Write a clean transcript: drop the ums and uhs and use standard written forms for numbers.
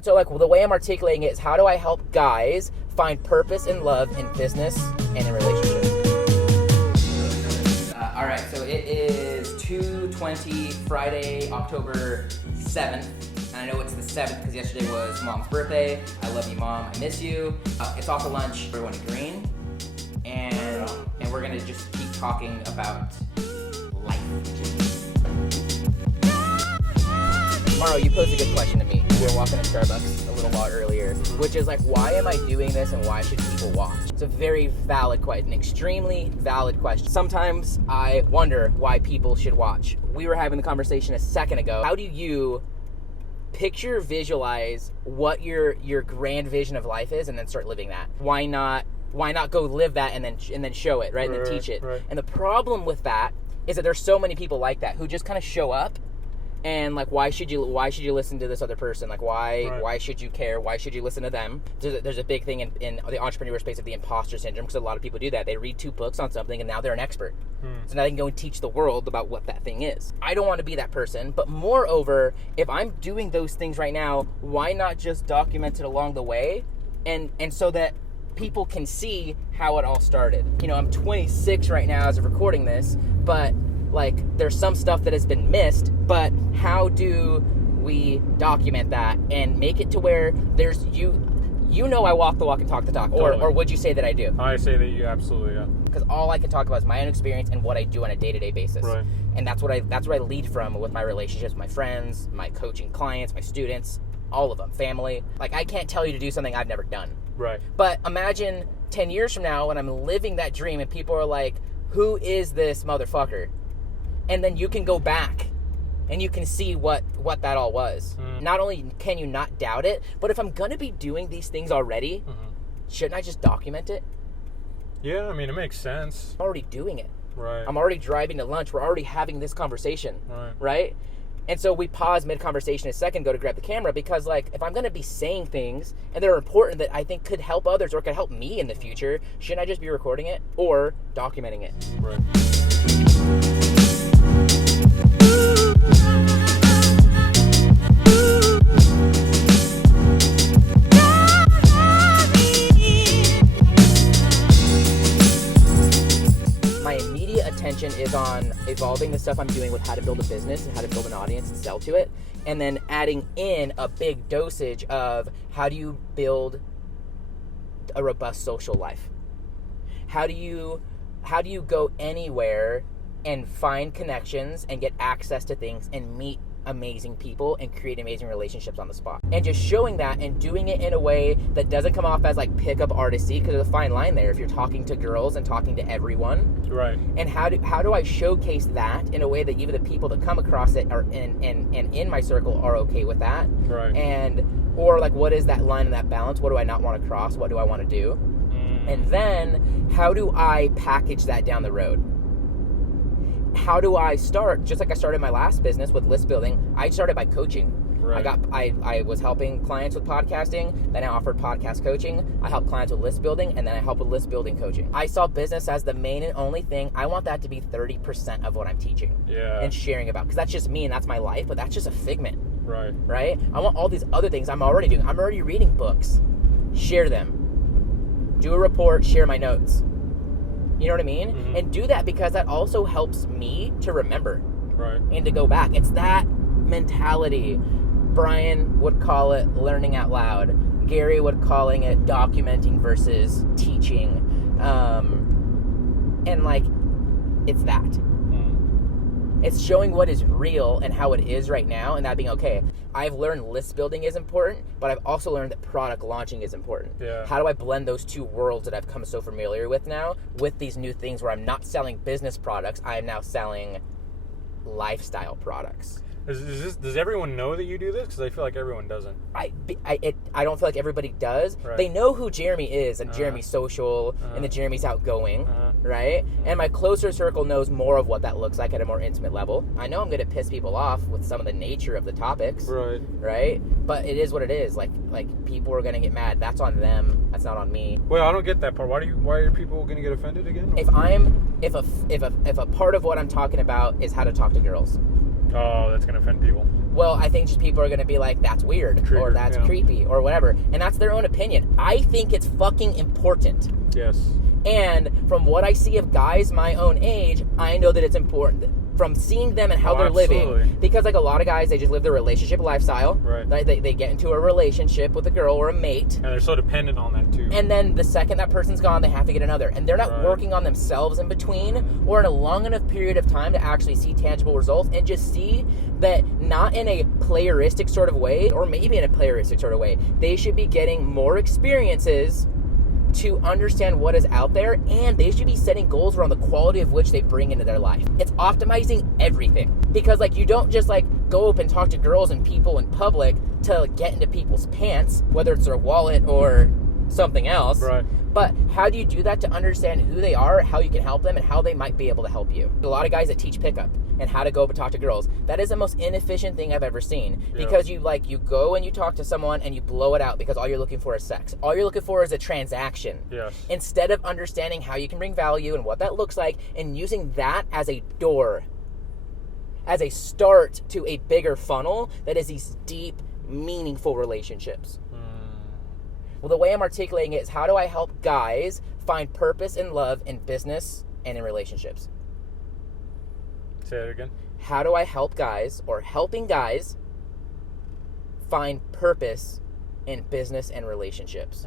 And so, the way I'm articulating it is, how do I help guys find purpose and love in business and in relationships? All right, so it is 2:20, Friday, October 7th. And I know it's the 7th because yesterday was Mom's birthday. I love you, Mom. I miss you. It's off for lunch. Everyone green. And we're going to just keep talking about life. Maro, you posed a good question to me. We were walking to Starbucks a little while earlier, which is why am I doing this and why should people watch? It's a very valid question, an extremely valid question. Sometimes I wonder why people should watch. We were having the conversation a second ago. How do you visualize what your grand vision of life is and then start living that? Why not go live that and then show it, right? And then teach it. Right. And the problem with that is that there's so many people like that who just kind of show up and why should you listen to this other person? Why should you care? Why should you listen to them? There's a big thing in the entrepreneur space of the imposter syndrome, because a lot of people do that. They read 2 books on something and now they're an expert. So now they can go and teach the world about what that thing is. I don't want to be that person, but moreover, if I'm doing those things right now, why not just document it along the way and so that people can see how it all started? I'm 26 right now as of recording this, but there's some stuff that has been missed, but how do we document that and make it to where there's I walk the walk and talk the talk, totally. Or would you say that I do? I say that you absolutely, yeah. Because all I can talk about is my own experience and what I do on a day-to-day basis. Right. And that's what I lead from with my relationships, my friends, my coaching clients, my students, all of them, family. I can't tell you to do something I've never done. Right. But imagine 10 years from now when I'm living that dream and people are like, who is this motherfucker? And then you can go back and you can see what that all was. Not only can you not doubt it, but if I'm going to be doing these things already, shouldn't I just document it? Yeah, it makes sense. I'm already doing it. Right. I'm already driving to lunch. We're already having this conversation. Right? And so we pause mid-conversation a second, go to grab the camera, because if I'm going to be saying things and they're important that I think could help others or could help me in the future, shouldn't I just be recording it or documenting it? Right. My immediate attention is on evolving the stuff I'm doing with how to build a business and how to build an audience and sell to it, and then adding in a big dosage of how do you build a robust social life? How do you go anywhere and find connections and get access to things and meet amazing people and create amazing relationships on the spot? And just showing that and doing it in a way that doesn't come off as pickup artisty, because there's a fine line there if you're talking to girls and talking to everyone. Right. And how do I showcase that in a way that even the people that come across it are in my circle are okay with that? Right. Or what is that line and that balance? What do I not want to cross? What do I want to do? And then how do I package that down the road? How do I start? Just like I started my last business with list building, I started by coaching. Right. I was helping clients with podcasting, then I offered podcast coaching. I helped clients with list building, and then I helped with list building coaching. I saw business as the main and only thing. I want that to be 30% of what I'm teaching and sharing about, because that's just me and that's my life, but that's just a figment. Right. Right? I want all these other things I'm already doing. I'm already reading books. Share them. Do a report, share my notes. You know what I mean? Mm-hmm. And do that because that also helps me to remember. Right. And to go back. It's that mentality. Brian would call it learning out loud. Gary would calling it documenting versus teaching. And it's that. It's showing what is real and how it is right now, and that being okay. I've learned list building is important, but I've also learned that product launching is important. Yeah. How do I blend those two worlds that I've come so familiar with now with these new things where I'm not selling business products, I am now selling lifestyle products. Does everyone know that you do this? Because I feel like everyone doesn't. I don't feel like everybody does. Right. They know who Jeremy is, and Jeremy's social, and that Jeremy's outgoing, right? And my closer circle knows more of what that looks like at a more intimate level. I know I'm going to piss people off with some of the nature of the topics, right? But it is what it is. Like people are going to get mad. That's on them. That's not on me. Well, I don't get that part. Why are people going to get offended again? If a part of what I'm talking about is how to talk to girls. Oh, that's going to offend people. well, I think just people are going to be like, that's weird, or that's creepy, or whatever. And that's their own opinion. I think it's fucking important. Yes. And from what I see of guys my own age, I know that it's important. From seeing them and how they're living. Because, like, a lot of guys, they just live their relationship lifestyle. Right. They get into a relationship with a girl or a mate. And they're so dependent on that, too. And then the second that person's gone, they have to get another. And they're not working on themselves in between or in a long enough period of time to actually see tangible results and just see that not in a playeristic sort of way, or maybe in a playeristic sort of way, they should be getting more experiences to understand what is out there, and they should be setting goals around the quality of which they bring into their life. It's optimizing everything. Because, like, you don't just, like, go up and talk to girls and people in public to get into people's pants, whether it's their wallet or something else. Right. But how do you do that to understand who they are, how you can help them, and how they might be able to help you? A lot of guys that teach pickup and how to go up and talk to girls, that is the most inefficient thing I've ever seen. Because you go and you talk to someone and you blow it out because all you're looking for is sex. All you're looking for is a transaction. Yes. Instead of understanding how you can bring value and what that looks like and using that as a door, as a start to a bigger funnel that is these deep, meaningful relationships. Well, the way I'm articulating it is, how do I help guys find purpose and love in business and in relationships? Say it again. How do I help guys, or helping guys, find purpose in business and relationships?